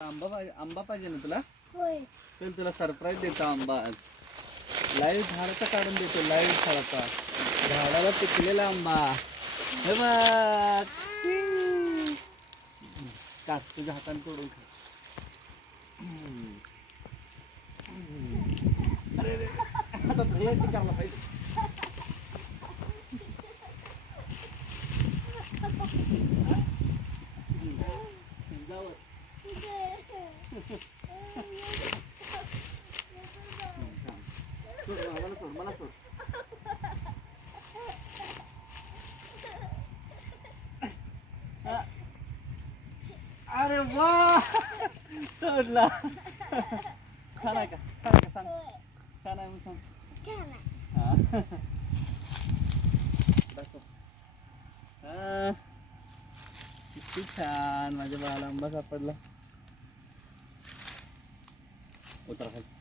आंबा पाहिजे ना तुला? होय. चल तुला सरप्राईज देतो आंबा आज. लाईव्ह झाडाचा काढून देतो, लाईव्ह झाडाचा. झाडाला पिकलेला आंबा हे बघ. काढ तुझ्या हाताने तोडून खा. अरे रे आता धुवायचं करायला पाहिजे. जाऊ. मला सोड, मला सोड. अरे वा सोडला. छान आहे का? छान आहे का सांग? छान आहे मग सांग. छान आहे. हा. दाखव. हा. किती छान माझ्या बाळाला आंबा सापडला. उतरा खाली.